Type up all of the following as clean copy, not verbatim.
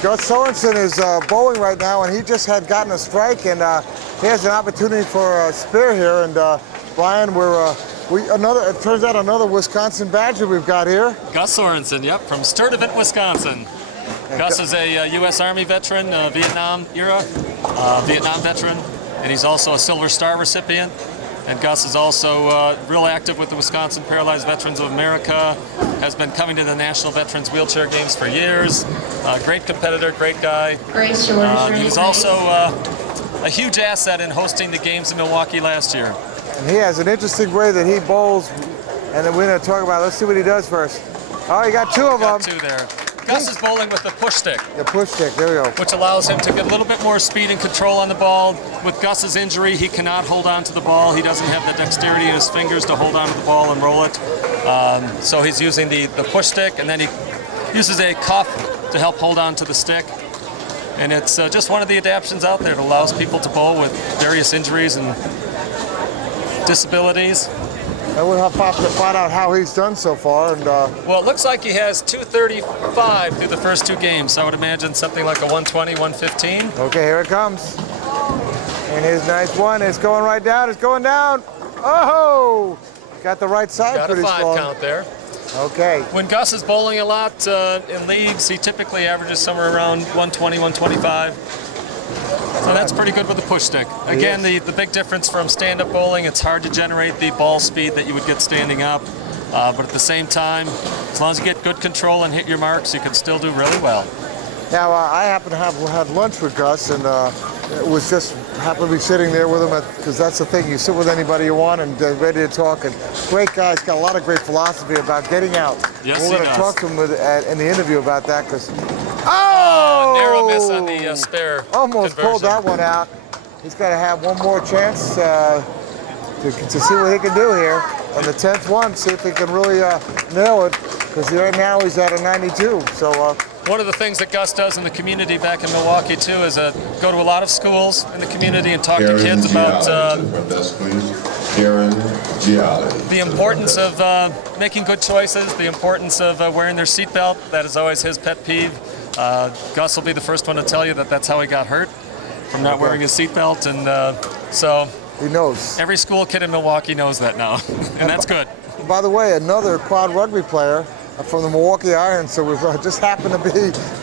Gus Sorensen is bowling right now, and he just had gotten a strike, and he has an opportunity for a spear here. And Brian, it turns out another Wisconsin Badger we've got here. Gus Sorensen, yep, from Sturtevant, Wisconsin. Gus is a U.S. Army veteran, Vietnam veteran, and he's also a Silver Star recipient. And Gus is also real active with the Wisconsin Paralyzed Veterans of America, has been coming to the National Veterans Wheelchair Games for years. Great competitor, great guy. He was also a huge asset in hosting the games in Milwaukee last year. And he has an interesting way that he bowls, and then we're going to talk about it. Let's see what he does first. Oh, he got two of them. Two there. Gus is bowling with the push stick. The push stick, there we go. Which allows him to get a little bit more speed and control on the ball. With Gus's injury, he cannot hold on to the ball. He doesn't have the dexterity in his fingers to hold on to the ball and roll it. So he's using the push stick, and then he uses a cuff to help hold on to the stick. And it's just one of the adaptions out there that allows people to bowl with various injuries and disabilities. I would have to find out how he's done so far. And well, it looks like he has 235 through the first two games, so I would imagine something like a 120, 115. Okay, here it comes. And his nice one is going right down. It's going down. Oh! Got the right side got pretty strong. Got a 5 count there. Okay. When Gus is bowling a lot in leagues, he typically averages somewhere around 120, 125. So that's pretty good with the push stick. Again, the big difference from stand-up bowling, it's hard to generate the ball speed that you would get standing up. But at the same time, as long as you get good control and hit your marks, you can still do really well. Now, I happen to have had lunch with Gus, and it was just happened to be sitting there with him because that's the thing. You sit with anybody you want and ready to talk. And great guy. He's got a lot of great philosophy about getting out. Yes, we're going to talk to him in the interview about that because. Oh! Narrow miss on the spare. Almost conversion. pulled that one out. He's got to have one more chance to see what he can do here on the 10th one. See if he can really nail it because right now he's at a 92. So. One of the things that Gus does in the community back in Milwaukee too is go to a lot of schools in the community and talk to kids about the importance of making good choices, the importance of wearing their seatbelt. That is always his pet peeve. Gus will be the first one to tell you that that's how he got hurt, from not wearing his seatbelt, and so he knows. Every school kid in Milwaukee knows that now, and that's good. By the way, another quad rugby player from the Milwaukee Irons, so we just happened to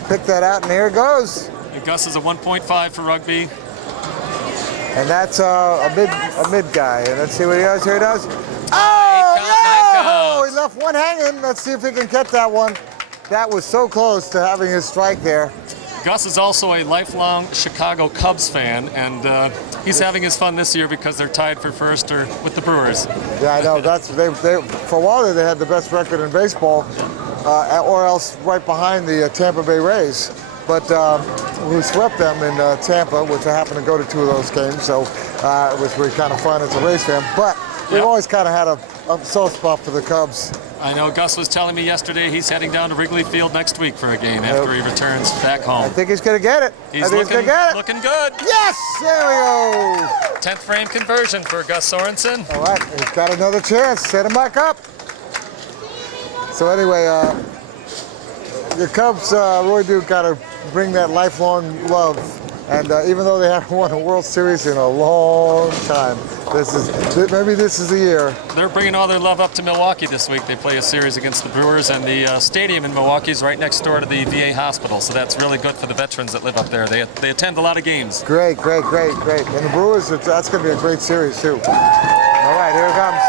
pick that out, and here it goes. And Gus is a 1.5 for rugby. And that's a mid guy. And let's see what he does. Here he does. Oh, he left one hanging. Let's see if he can catch that one. That was so close to having his strike there. Gus is also a lifelong Chicago Cubs fan, and he's having his fun this year because they're tied for first with the Brewers. Yeah, I know. They for a while they had the best record in baseball, or else right behind the Tampa Bay Rays. But we swept them in Tampa, which I happened to go to 2 of those games, so it was really kind of fun as a Rays fan. But we've always kind of had a soft spot for the Cubs. I know Gus was telling me yesterday he's heading down to Wrigley Field next week for a game after he returns back home. I think he's going to get it. He's looking good. Yes! There we go! 10th frame conversion for Gus Sorensen. All right, he's got another chance. Set him back up. So anyway, the Cubs really do got to bring that lifelong love. And even though they haven't won a World Series in a long time, maybe this is the year. They're bringing all their love up to Milwaukee this week. They play a series against the Brewers, and the stadium in Milwaukee is right next door to the VA hospital, so that's really good for the veterans that live up there. They attend a lot of games. Great. And the Brewers, that's going to be a great series, too. All right, here it comes.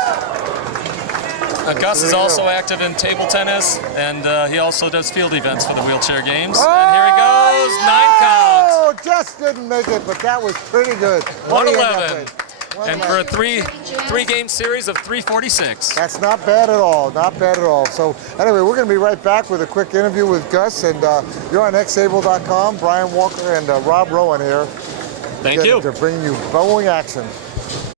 Gus is also active in table tennis, and he also does field events for the wheelchair games. Oh, and here he goes, 9 count. Oh, just didn't make it, but that was pretty good. 111. And for a three-game series of 346. That's not bad at all, So anyway, we're going to be right back with a quick interview with Gus, and you're on xable.com. Brian Walker and Rob Rowan here. Thank you. To bring you bowling action.